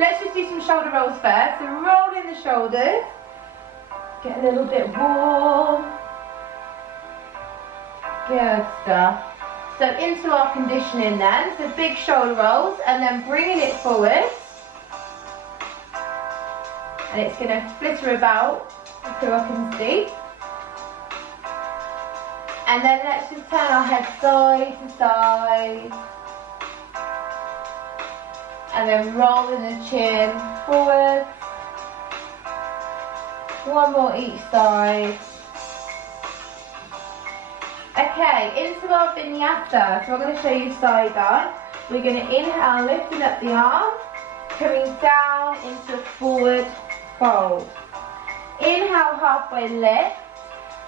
Let's just do some shoulder rolls first. So roll in the shoulders. Get a little bit warm. Good stuff. So into our conditioning then. So big shoulder rolls and then bringing it forward. And it's going to flitter about so I can see. And then let's just turn our head side to side. And then rolling the chin forward. One more each side. Okay, into our vinyasa. So I'm going to show you side on. We're going to inhale, lifting up the arm, coming down into a forward fold. Inhale, halfway lift.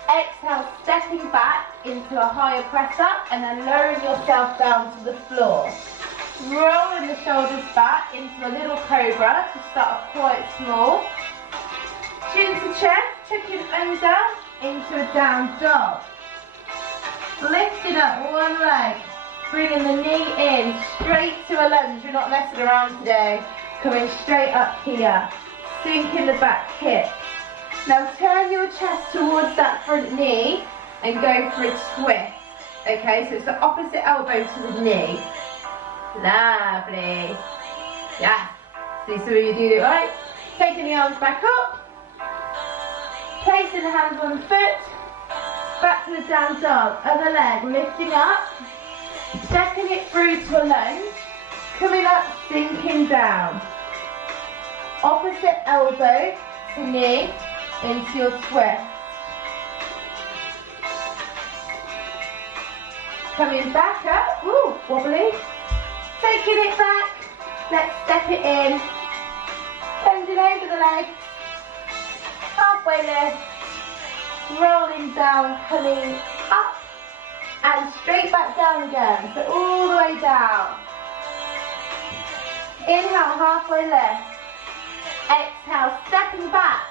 Exhale, stepping back into a higher press up and then lowering yourself down to the floor. Rolling the shoulders back into a little cobra to start off quite small. Chin to chest, tucking under into a down dog. Lifting up one leg, bringing the knee in, straight to a lunge. We're not messing around today. Coming straight up here, sinking the back hip. Now turn your chest towards that front knee and go for a twist. Okay, so it's the opposite elbow to the knee. Lovely. Yeah. See, so you do it right. Taking the arms back up. Placing the hands on the foot. Back to the down dog. Other leg lifting up. Stepping it through to a lunge. Coming up, sinking down. Opposite elbow to knee into your twist. Coming back up. Ooh, wobbly. Taking it back. Let's step it in. Bending over the legs. Halfway lift. Rolling down, coming up. And straight back down again. So all the way down. Inhale, halfway lift. Exhale, stepping back.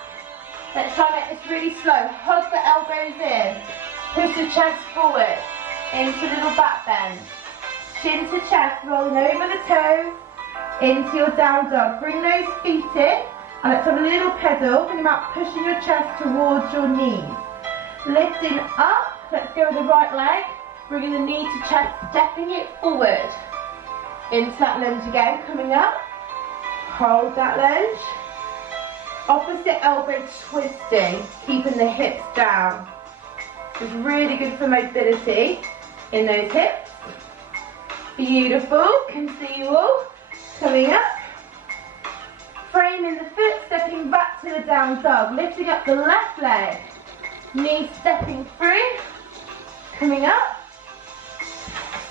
Let's try and make this really slow. Hug the elbows in. Push the chest forward. Into little back bend. Chin to chest, rolling over the toes. Into your down dog. Bring those feet in. And let's have a little pedal. Think about pushing your chest towards your knees. Lifting up. Let's go with the right leg. Bringing the knee to chest. Stepping it forward. Into that lunge again. Coming up. Hold that lunge. Opposite elbow twisting, keeping the hips down. It's really good for mobility in those hips. Beautiful, can see you all. Coming up. Framing the foot, stepping back to the down dog. Lifting up the left leg. Knee stepping through. Coming up.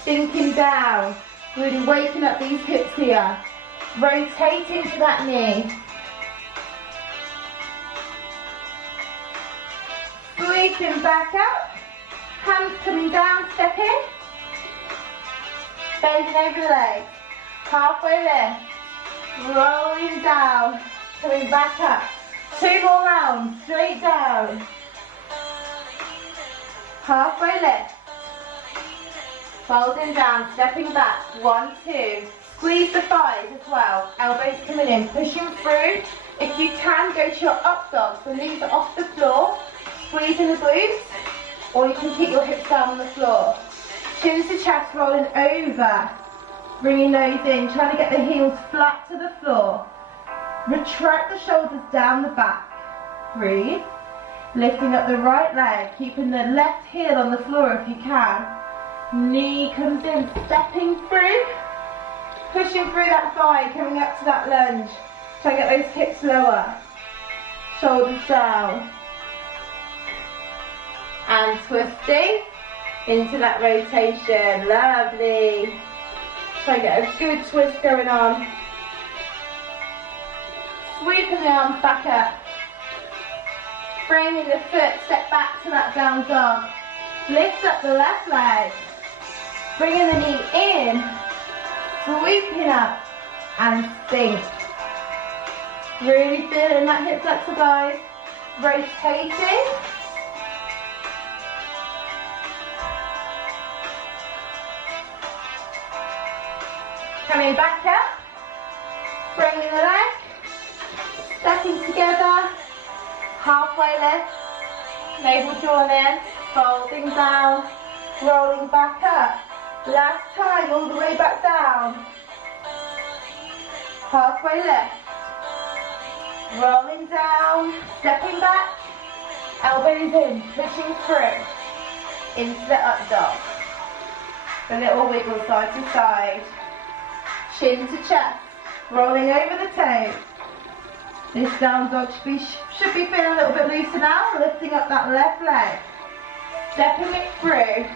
Sinking down. Really waking up these hips here. Rotating to that knee. Sweeping back up, hands coming down, step in, bending over the legs, halfway lift, rolling down, coming back up, 2 more rounds, straight down, halfway lift, folding down, stepping back, 1, 2, squeeze the thighs as well, elbows coming in, pushing through. If you can, go to your up dog, so knees are off the floor. Squeezing the glutes, or you can keep your hips down on the floor. Chin to chest, rolling over. Bringing those in, trying to get the heels flat to the floor. Retract the shoulders down the back. Breathe. Lifting up the right leg, keeping the left heel on the floor if you can. Knee comes in, stepping through. Pushing through that thigh, coming up to that lunge. Try and get those hips lower. Shoulders down. And twisting into that rotation. Lovely. Try and get a good twist going on. Sweeping the arms back up. Framing the foot, step back to that down dog. Lift up the left leg. Bringing the knee in. Sweeping up and sink. Really feeling that hip flexor, guys. Rotating. Coming back up, Bringing the leg, stepping together, halfway lift, navel drawn in, folding down, rolling back up. Last time, all the way back down. Halfway lift, rolling down, stepping back, elbows in, pushing through, into the up dog. A little wiggle side to side, chin to chest, rolling over the toes. This down dog should be feeling a little bit looser now, lifting up that left leg, stepping it through,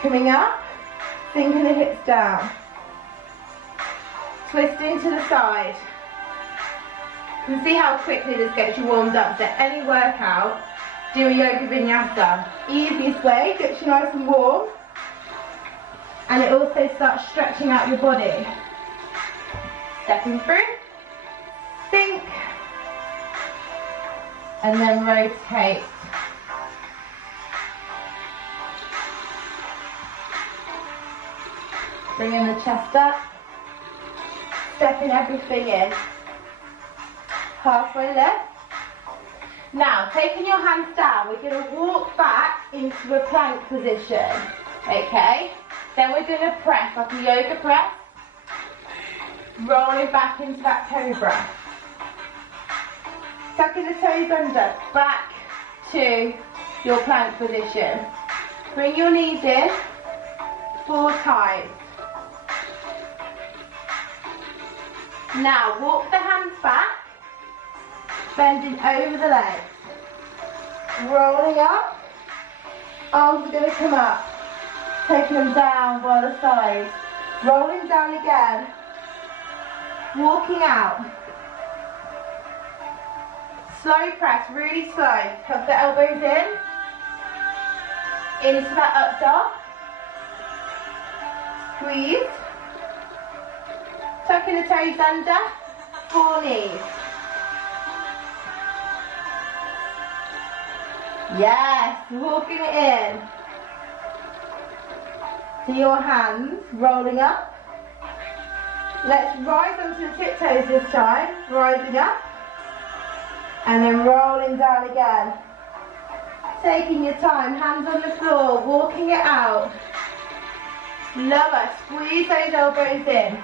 coming up, sinking the hips down, twisting to the side. You can see how quickly this gets you warmed up. So any workout, do a yoga vinyasa. Easiest way, gets you nice and warm, and it also starts stretching out your body. Stepping through, sink, and then rotate. Bringing the chest up, stepping everything in. Halfway lift. Now, taking your hands down, we're going to walk back into a plank position. Okay? Then we're going to press, like a yoga press. Rolling back into that cobra. Tucking the toes under, back to your plank position. Bring your knees in 4 times. Now walk the hands back, bending over the legs. Rolling up, arms are going to come up. Taking them down by the sides. Rolling down again. Walking out. Slow press, really slow. Tuck the elbows in. Into that up dog. Squeeze. Tucking the toes under. 4 knees. Yes, walking it in. To your hands, rolling up. Let's rise onto the tiptoes this time, rising up. And then rolling down again. Taking your time, hands on the floor, walking it out. Lower, squeeze those elbows in.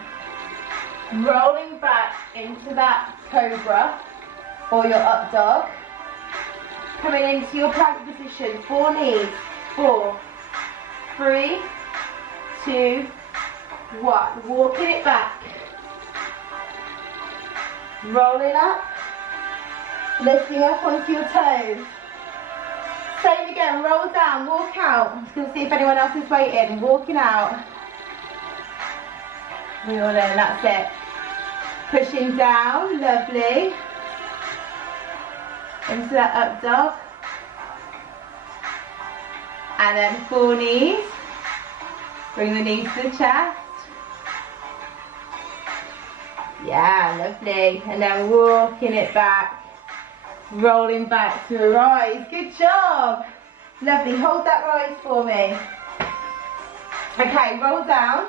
Rolling back into that cobra or your up dog. Coming into your plank position, 4 knees, 4, 3, 2, 1. Walking it back. Rolling up. Lifting up onto your toes. Same again, roll down, walk out. I'm just going to see if anyone else is waiting. Walking out. Wheel in, that's it. Pushing down, lovely. Into that up dog. And then 4 knees. Bring the knees to the chest. Yeah, lovely. And then walking it back. Rolling back to a rise. Good job. Lovely. Hold that rise for me. Okay, roll down.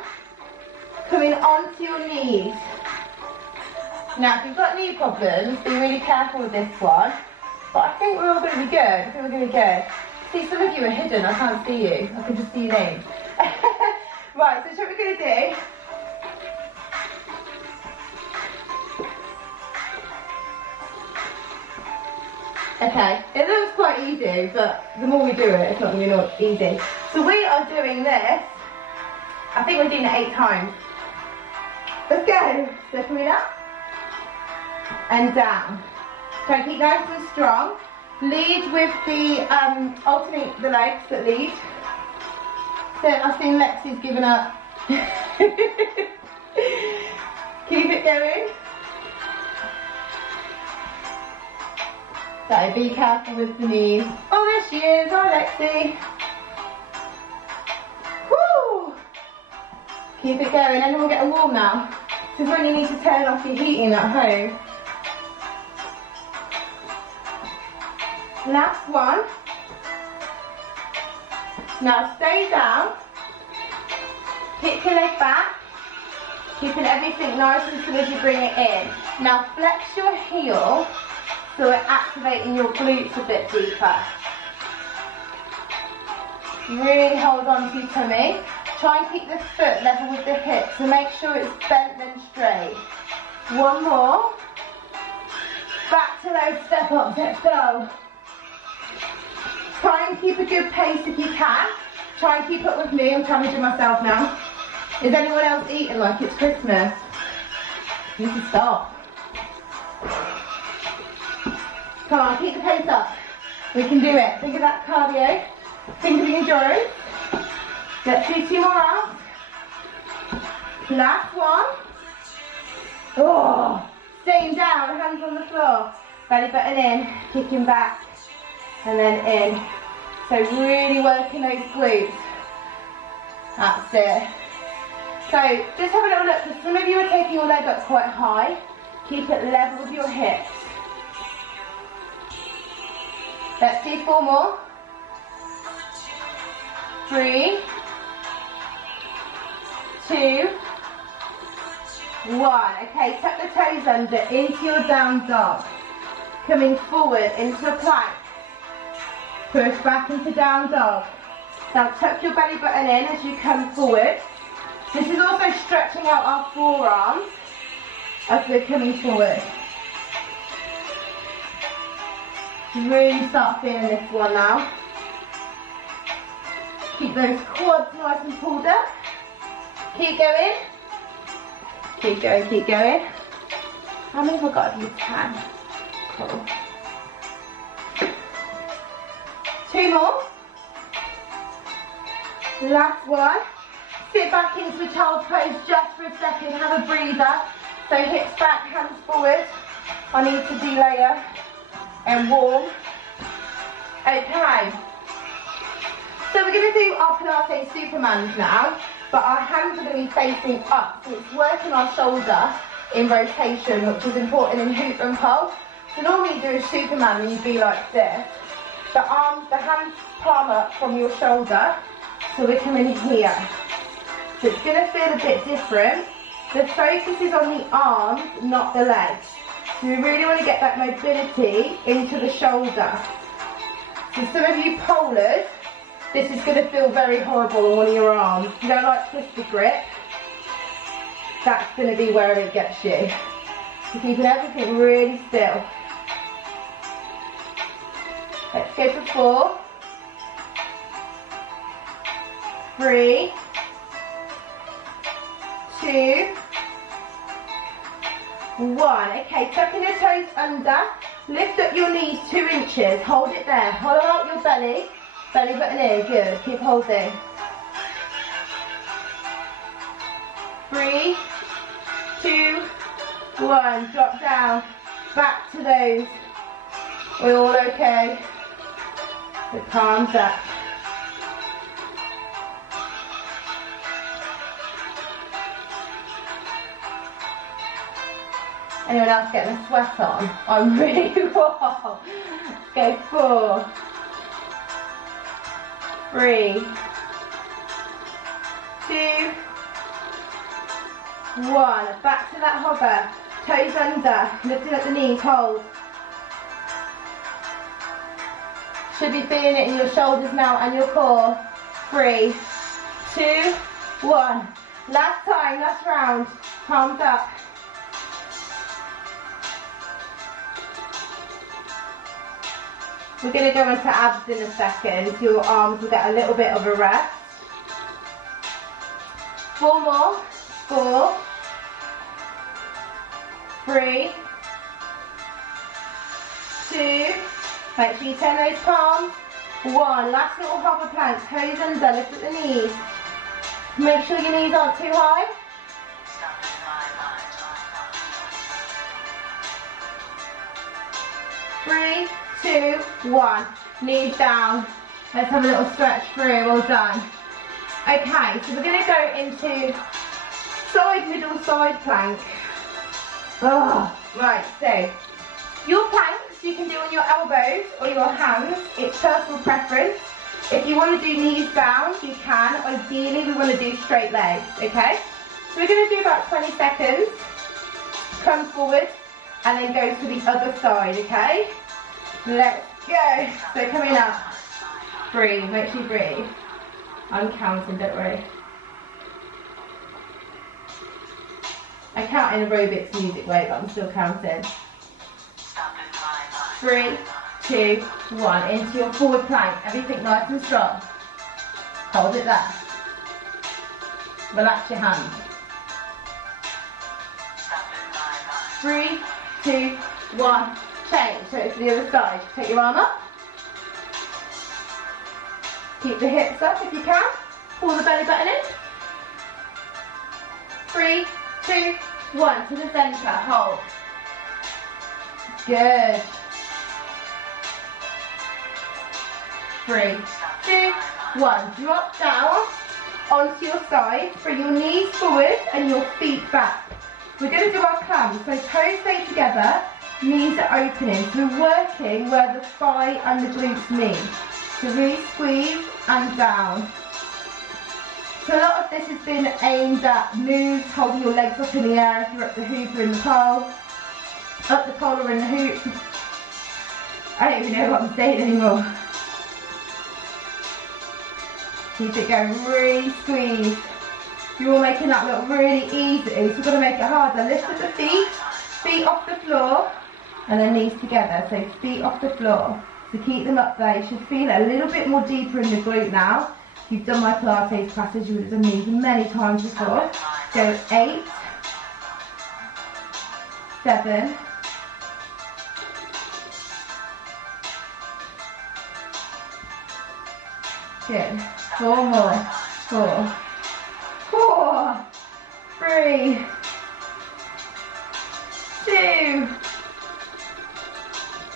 Coming onto your knees. Now, if you've got knee problems, be really careful with this one. But I think we're all going to be good. I think we're going to be good. See, some of you are hidden. I can't see you. I can just see your names. Right, so what we're going to do. Okay, it looks quite easy, but the more we do it, it's not going to be easy. So we are doing this. I think we're doing it 8 times. Let's go. Stepping it up. And down. So keep nice and strong. Lead with the, alternate the legs that lead. So I've seen Lexi's given up. Keep it going. So be careful with the knees. Oh, there she is. Hi, Lexi. Woo! Keep it going. Anyone getting warm now? This is when you need to turn off your heating at home. Last one. Now stay down. Kick your leg back. Keeping everything nice and slow as you bring it in. Now flex your heel so we're activating your glutes a bit deeper. Really hold on to your tummy. Try and keep the foot level with the hip, so make sure it's bent and straight. One more. Back to those step ups, let's go. Try and keep a good pace if you can. Try and keep up with me, I'm challenging myself now. Is anyone else eating like it's Christmas? You can stop. Come on, keep the pace up. We can do it. Think of that cardio. Think of the endurance. Let's do 2 more rounds. Last one. Oh, staying down, hands on the floor. Belly button in, kicking back, and then in. So really working those glutes. That's it. So just have a little look, because some of you are taking your leg up quite high. Keep it level with your hips. Let's do 4 more. 3, 2, 1. Okay, tuck the toes under into your down dog. Coming forward into a plank. Push back into down dog. Now tuck your belly button in as you come forward. This is also stretching out our forearms as we're coming forward. Really start feeling this one now. Keep those quads nice and pulled up. Keep going. Keep going, keep going. How many have I got of you? 10. Cool. 2 more. Last one. Sit back into a child's pose just for a second. Have a breather. So hips back, hands forward. I need to delayer and warm. Okay. So we're going to do our Pilates Supermans now, but our hands are going to be facing up. So it's working our shoulder in rotation, which is important in hoop and pole. So normally you do a Superman and you'd be like this. The hands palm up from your shoulder. So we're coming here. So it's going to feel a bit different. The focus is on the arms, not the legs. So we really want to get that mobility into the shoulder. So some of you polars, this is going to feel very horrible on one of your arms. You don't like twisted grip, that's going to be where it gets you. So keeping everything really still. Let's go for 4, 3, 2, 1. Okay, tucking your toes under. Lift up your knees 2 inches. Hold it there. Hollow out your belly. Belly button in. Good. Keep holding. 3, 2, 1. Drop down. Back to those. We're all okay. The palms up. Anyone else getting a sweat on? I'm really warm. Go 4, 3, 2, 1. Back to that hover. Toes under. Lifting up the knees. Hold. Should be feeling it in your shoulders now and your core. 3, 2, 1. Last time. Last round. Palms up. We're going to go into abs in a second. Your arms will get a little bit of a rest. 4 more. 4, 3, 2. Make sure you turn those palms. 1. Last little hover plank. Toes under. Lift at the knees. Make sure your knees aren't too high. 3, 2, 1. Knees down. Let's have a little stretch through. Well done. Okay, so we're going to go into side, middle, side plank. Oh, right, so your planks you can do on your elbows or your hands. It's personal preference. If you want to do knees down, you can. Ideally, we want to do straight legs, okay? So we're going to do about 20 seconds. Come forward and then go to the other side, okay? Let's go. So coming up. Breathe, make sure you breathe. I'm counting, don't worry. I count in aerobics music way, but I'm still counting. 3, 2, 1. Into your forward plank. Everything nice and strong. Hold it there. Relax your hands. 3, 2, 1. Change. So it's the other side. Take your arm up. Keep the hips up if you can. Pull the belly button in. 3, 2, 1. To the centre. Hold. Good. 3, 2, 1. Drop down onto your side. Bring your knees forward and your feet back. We're going to do our clams. So toes stay together. Knees are opening. So we're working where the thigh and the glutes meet. So really squeeze and down. So a lot of this has been aimed at moves, holding your legs up in the air if you're up the hoop or in the pole. Up the pole or in the hoop. I don't even know what I'm saying anymore. Keep it going, really squeeze. You're all making that look really easy, so we've got to make it harder. Lift up the feet, feet off the floor, and then knees together. So feet off the floor. So keep them up there. You should feel it a little bit more deeper in the glute now. If you've done my Pilates classes, you would have done these many times before. Go 8, 7, 2, 4 more, 4, 4, 3, 2,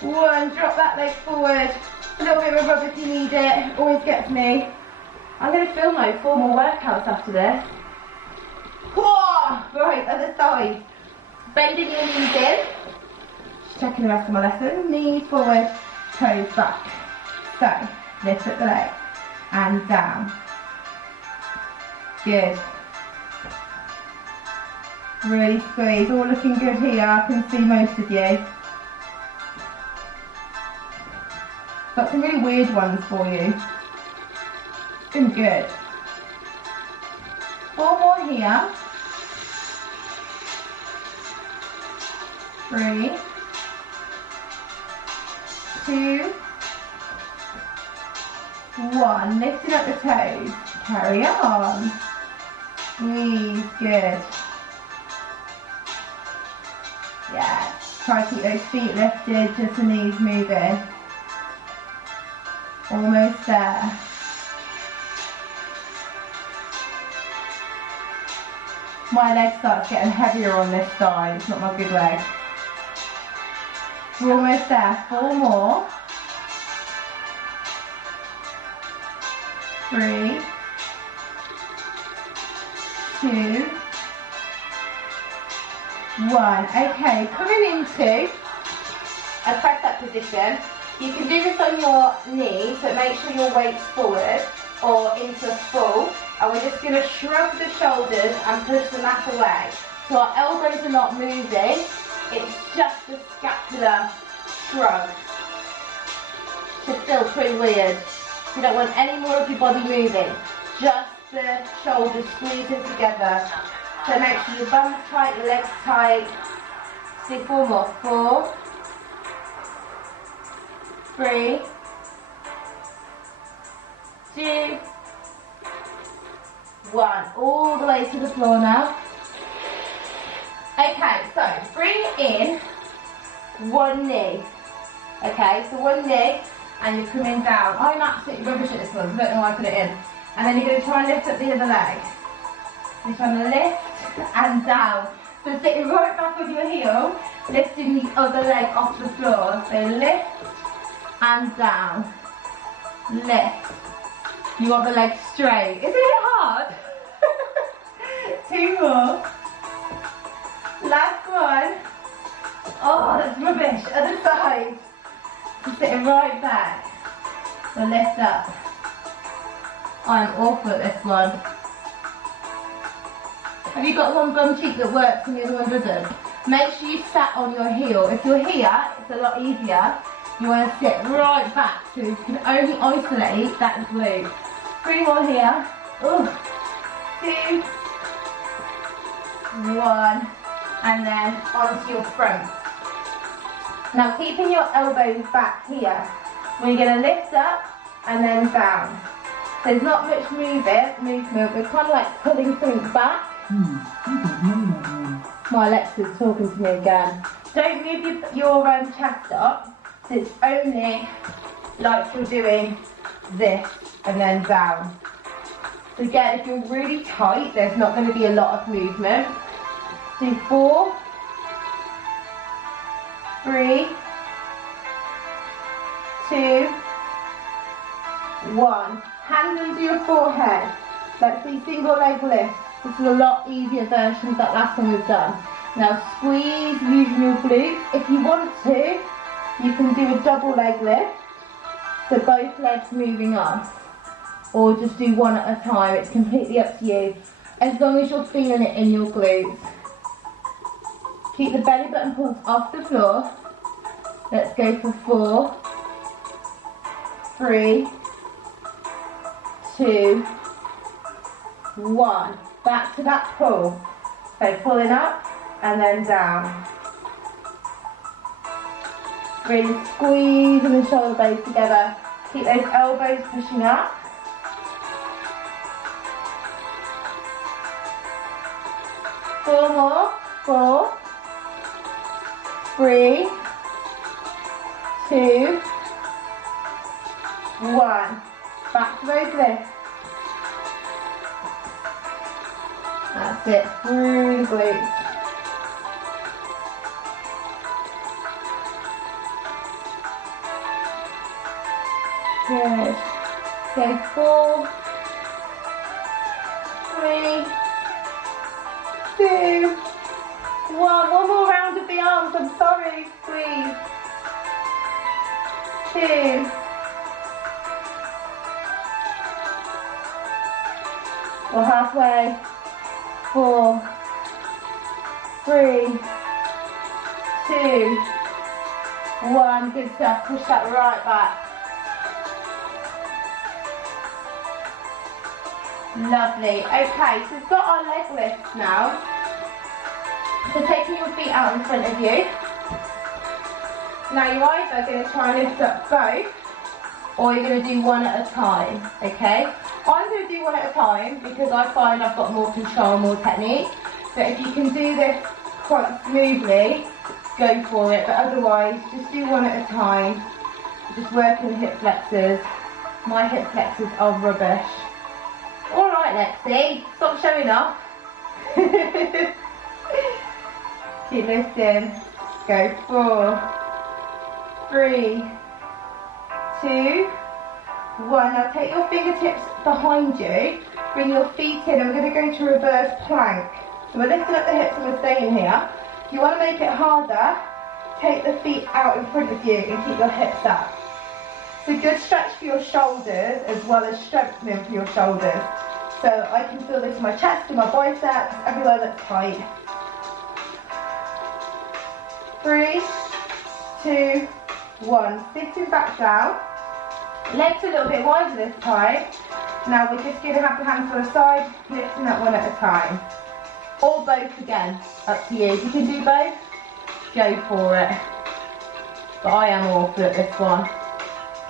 1. Drop that leg forward. A little bit of a rub if you need it. Always gets me. I'm going to film though 4 more workouts after this. Right, other side. Bending your knees in. Just checking the rest of my lesson. Knees forward, toes back. So, lift up the leg and down. Good. Really squeeze. All looking good here. I can see most of you. Got some really weird ones for you. Been good. 4 more here. 3, 2, 1. Lifting up the toes. Carry on. Squeeze. Good. Yeah. Try to keep those feet lifted, just the knees moving. Almost there. My leg starts getting heavier on this side. It's not my good leg. We're almost there. 4 more. 3, 2, 1. Okay, coming into a press up position. You can do this on your knees, but make sure your weight's forward or into a full. And we're just going to shrug the shoulders and push the mat away. So our elbows are not moving, it's just a scapular shrug. Should feel pretty weird. You don't want any more of your body moving, just the shoulders squeezing together. So make sure your bum's tight, your legs tight. Do 4 more. 4, 3, 2, 1. All the way to the floor now. Okay, so bring in 1 knee. Okay, so 1 knee, and you're coming down. I'm absolutely rubbish at this one, so I don't know why I put it in. And then you're going to try and lift up the other leg. You're trying to lift and down. So sitting right back on your heel, lifting the other leg off the floor. So lift and down. Lift. You want the leg straight. Isn't it hard? 2 more. Last one. Oh, that's rubbish. Other side. So sitting right back. So lift up. I'm awful at this one. Have you got one bum cheek that works and the other one doesn't? Make sure you sat on your heel. If you're here, it's a lot easier. You want to sit right back so you can only isolate that glute. 3 more here. Ooh. 2, 1, and then onto your front. Now keeping your elbows back here, we're going to lift up and then down. There's not much movement, we're kind of like pulling things back. My Alexa's talking to me again. Don't move your chest up, so it's only like you're doing this and then down. So again, if you're really tight, there's not going to be a lot of movement. Do 4, 3, 2, 1. Hands under your forehead. Let's do single leg lift. This is a lot easier version of that last one we've done. Now squeeze using your glutes. If you want to, you can do a double leg lift. So both legs moving up. Or just do one at a time. It's completely up to you. As long as you're feeling it in your glutes. Keep the belly button pulls off the floor. Let's go for 4, 3, 2, 1. Back to that pull. So pulling up and then down. Really squeezing the shoulder blades together. Keep those elbows pushing up. Four more. 4, 3, 2, 1. Back to those lifts. That's it, through the glutes. Good. Go 4, 3, 2, 1. One more round of the arms, I'm sorry, squeeze. 2. We're halfway. 4, 3, 2, 1. Good stuff. Push that right back. Lovely. Okay, so we've got our leg lifts now. So taking your feet out in front of you. Now you're either going to try and lift up both, or you're going to do one at a time, okay? I'm going to do one at a time because I find I've got more control, more technique. But if you can do this quite smoothly, go for it. But otherwise, just do one at a time. Just working the hip flexors. My hip flexors are rubbish. All right, Lexi, stop showing off. Keep lifting. Go 4, 3, 2, 1. Now take your fingertips behind you. Bring your feet in. I'm going to go to reverse plank. So we're lifting up the hips and we're staying here. If you want to make it harder, take the feet out in front of you and keep your hips up. It's a good stretch for your shoulders as well as strengthening for your shoulders. So I can feel this in my chest and my biceps, everywhere that's tight. 3, 2, 1. Sitting back down. Legs a little bit wider this time. Now we're just going to have the hands to the side, lifting up one at a time. Or both again, up to you. If you can do both, go for it. But I am awful at this one.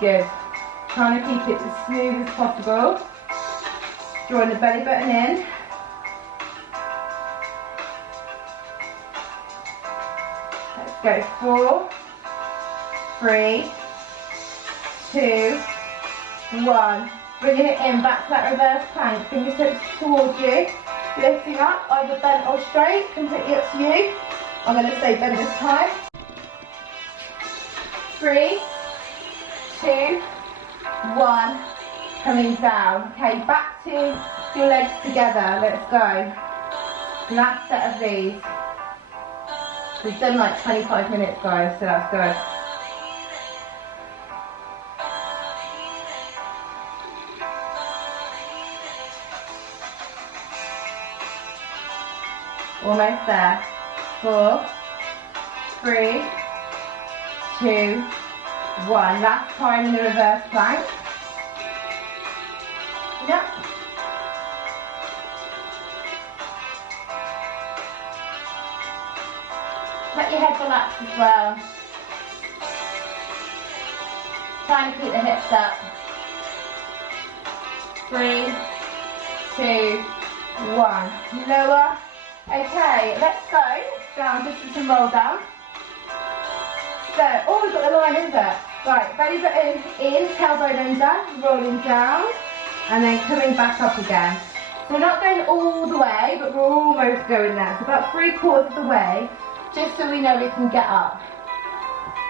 Good. Trying to keep it as smooth as possible. Drawing the belly button in. Let's go 4, 3, 2, 1. Bringing it in, back to that reverse plank. Fingertips towards you. Lifting up, either bent or straight, completely up to you. I'm going to say bend this time. 3, 2, 1. Coming down. Okay, back to your legs together. Let's go. Last set of these. We've done like 25 minutes, guys, so that's good. Almost there. 4, 3, 2, 1. Last time in the reverse plank. Yep. Let your head relax as well. Trying to keep the hips up. 3, 2, 1. Lower. Okay, let's go down just for some roll down. So, oh, we've got the line, isn't it? Right, belly button in, tailbone under, rolling down, and then coming back up again. So we're not going all the way, but we're almost going there. So about 3/4 of the way, just so we know we can get up.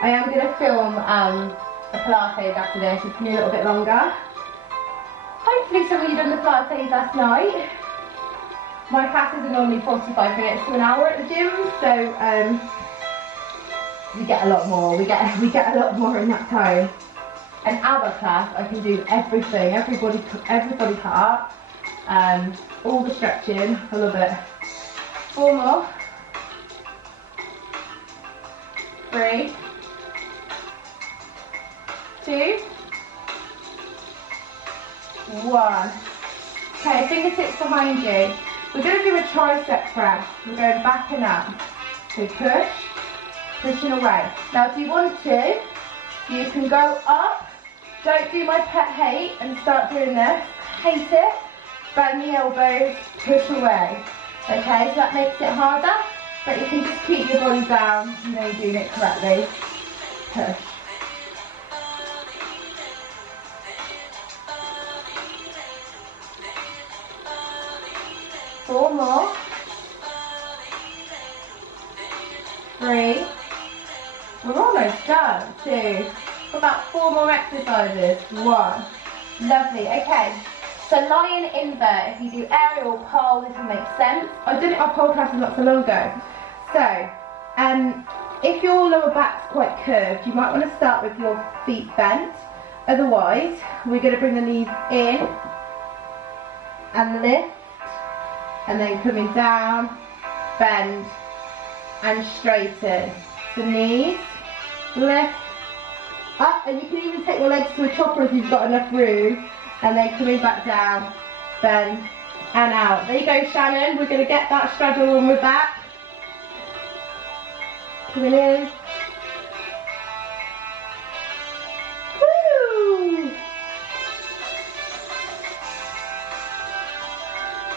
I am going to film a Pilates after this, it's going to be a little bit longer. Hopefully some of you done the Pilates last night. My classes are normally 45 minutes to an hour at the gym, so we get a lot more. We get a lot more in that time. An hour class, I can do everything, every body part, all the stretching. I love it. 4 more. 3, 2, 1. Okay, fingertips behind you. We're going to do a tricep press. We're going back and up. So push, pushing away. Now if you want to, you can go up. Don't do my pet hate and start doing this. Hate it. Bend the elbows, push away. Okay, so that makes it harder, but you can just keep your body down. You know you're doing it correctly. Push. Four more. 3. We're almost done. 2. About 4 more exercises. 1. Lovely. Okay. So lying invert. If you do aerial pole, this will make sense. I did it on pole classes not so long ago. So, if your lower back's quite curved, you might want to start with your feet bent. Otherwise, we're going to bring the knees in and lift. And then coming down, bend, and straighten. The knees, lift, up, and you can even take your legs to a chopper if you've got enough room. And then coming back down, bend, and out. There you go, Shannon. We're going to get that straddle when we're back. Coming in.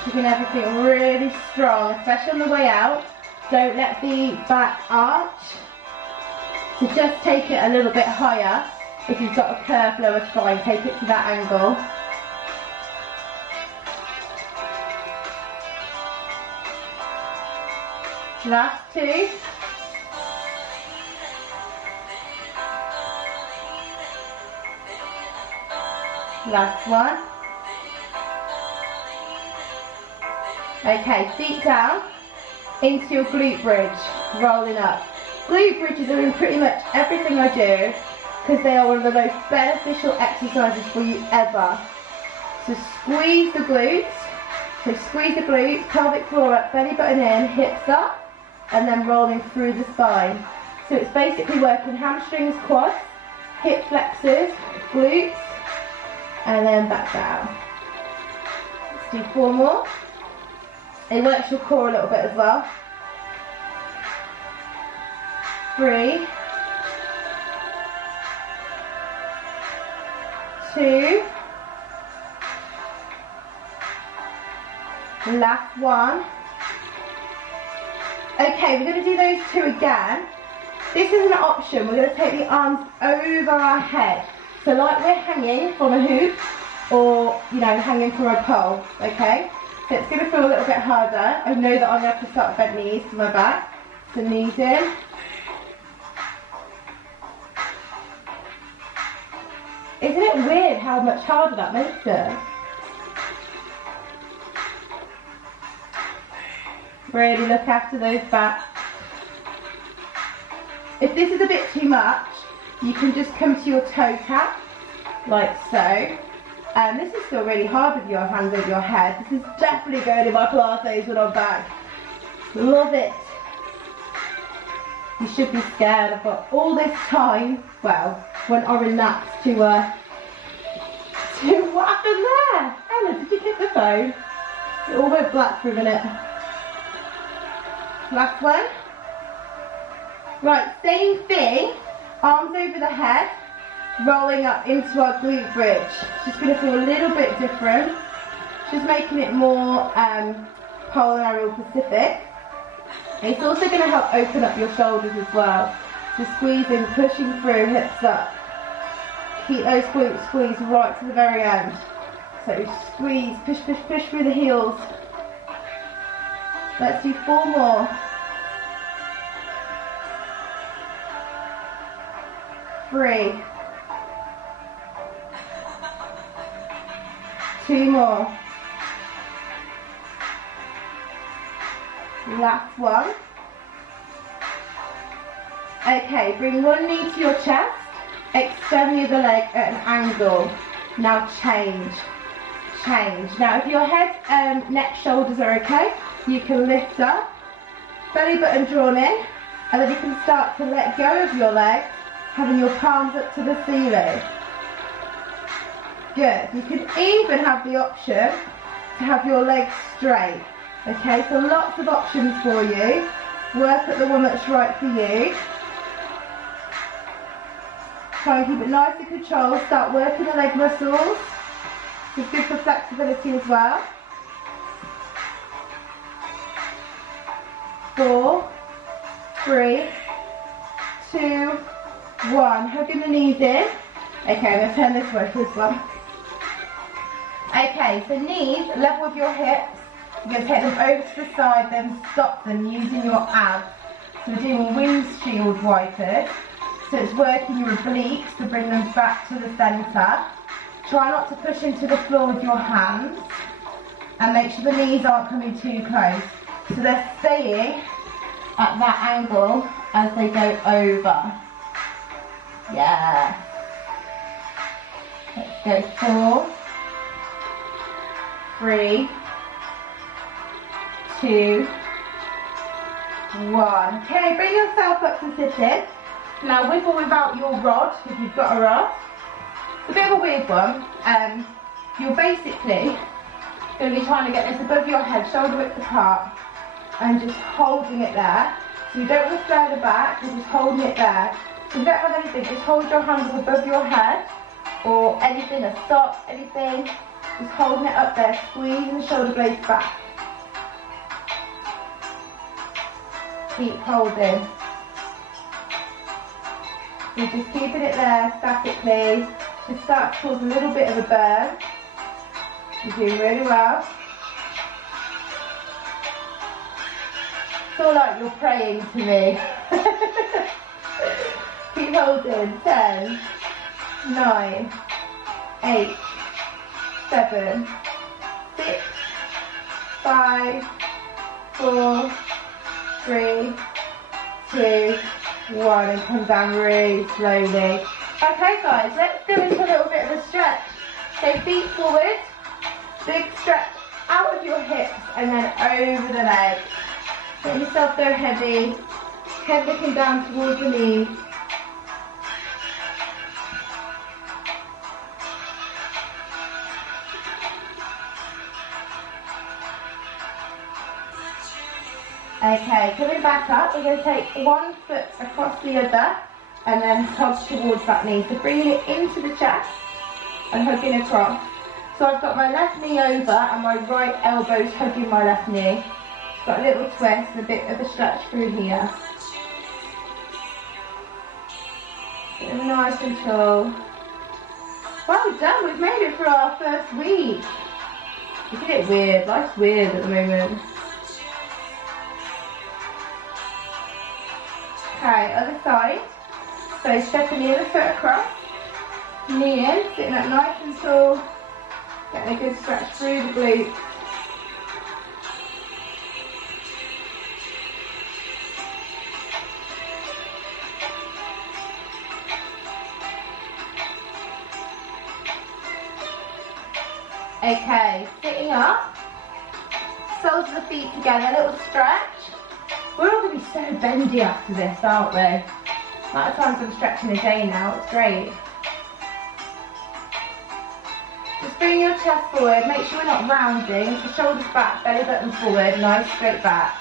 Keeping everything really strong, especially on the way out. Don't let the back arch. So just take it a little bit higher. If you've got a curved lower spine, take it to that angle. Last 2. Last 1. Okay, feet down into your glute bridge, rolling up. Glute bridges are in pretty much everything I do because they are one of the most beneficial exercises for you ever. So squeeze the glutes, pelvic floor up, belly button in, hips up, and then rolling through the spine. So it's basically working hamstrings, quads, hip flexors, glutes, and then back down. Let's do 4 more. It works your core a little bit as well. 3, 2, last 1. Okay, we're going to do those 2 again. This is an option. We're going to take the arms over our head. So like we're hanging from a hoop or, you know, hanging from a pole, okay? So it's going to feel a little bit harder. I know that I'm going to have to start bent knees to my back. So knees in. Isn't it weird how much harder that makes it? Really look after those backs. If this is a bit too much, you can just come to your toe tap, like so. And this is still really hard with your hands over your head. This is definitely going in my Pilates when I'm back. Love it. You should be scared. I've got all this time, well, when I relaxed to what happened there? Ella, did you hit the phone? It all went black for a minute. Last one. Right, same thing. Arms over the head, rolling up into our glute bridge. It's just going to feel a little bit different. Just making it more polar or Pacific. It's also going to help open up your shoulders as well. So squeezing, pushing through, hips up. Keep those glutes squeezed right to the very end. So squeeze, push, push, push through the heels. Let's do 4 more. 3. 2 more. Last one. Okay, bring one knee to your chest, extend the other leg at an angle. Now change. Now if your head, neck, shoulders are okay, you can lift up, belly button drawn in, and then you can start to let go of your leg, having your palms up to the ceiling. Good. You can even have the option to have your legs straight. Okay, so lots of options for you. Work at the one that's right for you. Try and keep it nice and controlled. Start working the leg muscles. It's good for flexibility as well. 4, 3, 2, 1. Hugging the knees in. Okay, I'm going to turn this way for this one. Okay, so knees level with your hips. You're going to take them over to the side, then stop them using your abs. So we're doing windshield wipers. So it's working your obliques to bring them back to the centre. Try not to push into the floor with your hands. And make sure the knees aren't coming too close. So they're staying at that angle as they go over. Yeah. Let's go 4, 3, 2, 1. Okay, bring yourself up to sitting. Now wiggle without your rod, if you've got a rod. It's a bit of a weird one. You're basically going to be trying to get this above your head, shoulder width apart, and just holding it there. So you don't want to further back, you're just holding it there. So you don't have anything, just hold your hands above your head, or anything, a sock, anything. Just holding it up there, squeezing the shoulder blades back. Keep holding. You're just keeping it there statically. Just start to cause a little bit of a burn. You're doing really well. It's all like you're praying to me. Keep holding. 10, 9, 8, 7, 6, 5, 4, 3, 2, 1, and come down really slowly. Okay guys, let's go into a little bit of a stretch. So feet forward, big stretch out of your hips and then over the legs. Let yourself go heavy, head looking down towards the knees. Okay, coming back up, we're going to take one foot across the other and then hug towards that knee. So bringing it into the chest and hugging across. So I've got my left knee over and my right elbow's hugging my left knee. It's got a little twist and a bit of a stretch through here. Nice and tall. Well done, we've made it for our first week. Isn't it weird? Life's weird at the moment. Okay, other side. So stepping the other foot across, knee in, sitting up nice and tall, getting a good stretch through the glutes. Okay, sitting up, soles of the feet together, a little stretch. We're all going to be so bendy after this, aren't we? A lot of times I'm stretching a day now, it's great. Just bring your chest forward, make sure we're not rounding, so shoulders back, belly button forward, nice straight back.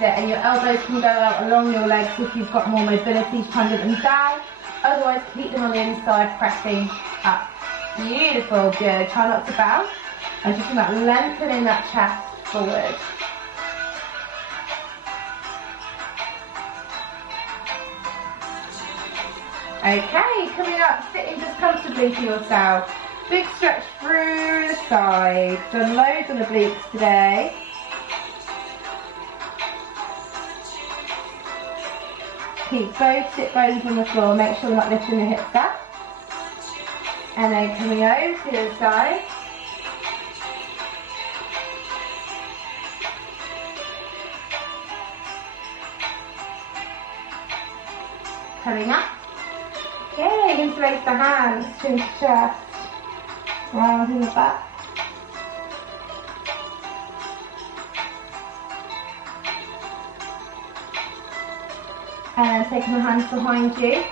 And your elbows can go out along your legs if you've got more mobility, try and get them down. Otherwise, keep them on the inside, pressing up. Beautiful, good. Try not to bounce. And just about lengthening that chest forward. Okay, coming up, sitting just comfortably for yourself. Big stretch through the sides. Done loads on the obliques today. Keep both sit bones on the floor, make sure we're not lifting the hips up. And then coming over to the other side. Coming up. Okay, interlace the hands, chin to chest. Round in the back. And then taking the hands behind you,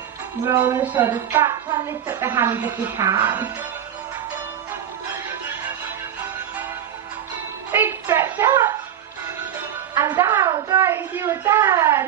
roll the shoulders back, try and lift up the hands if you can. Big stretch up, and down, guys, you are done.